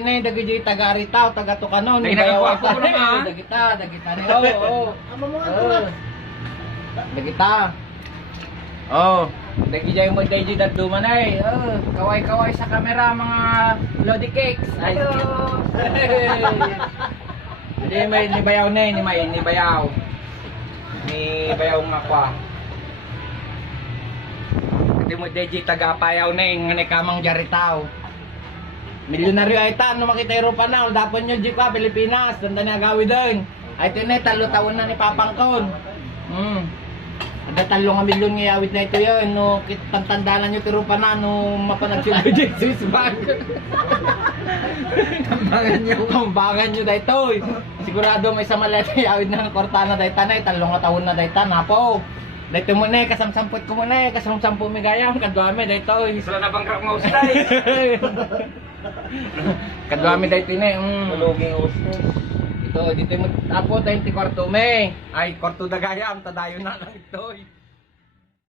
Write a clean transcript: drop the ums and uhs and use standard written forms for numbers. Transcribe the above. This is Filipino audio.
tinay dagiti taga-Arita o taga-Tucanon. Dagi nakakuha po na, ha? Dagita ni. Oo. Dagita. Oh, dagi jay mo dagi daduma nay. Oh, kaway-kaway sa kamera mga lodi cakes. Ay. Hindi may ni bayaw nay, ni bayaw. Ni bayaw nga kwa. Hindi mo dagi taga-payaw nay nga ni kamang jaritaw. Milyonaryo ay ta, ano makita Europa na, dapat nyo di pa, Pilipinas, tanda na gawi doon. Ay tinay, 3 taon na ni Papangkon. Ada 3 milyon nga yawit na ito yun, no, tantandalan nyo Europa na, no, mapanagsulo dyan sa Swiss Bank. Kambangan nyo dahito. Sigurado may samalat na yawit na Cortana dahita na, 3 taon na dahita na po. Dahito mo na, kasamsampot ko mo na, kasamsampo may gayam, kadwame dahito. Sila na bang krak maustay? Kadwami dahito na, Tuloging usay. Ito, dito mo, apo, 20 kwarto me. Ay, kwarto da gayam, tadayo na lang ito.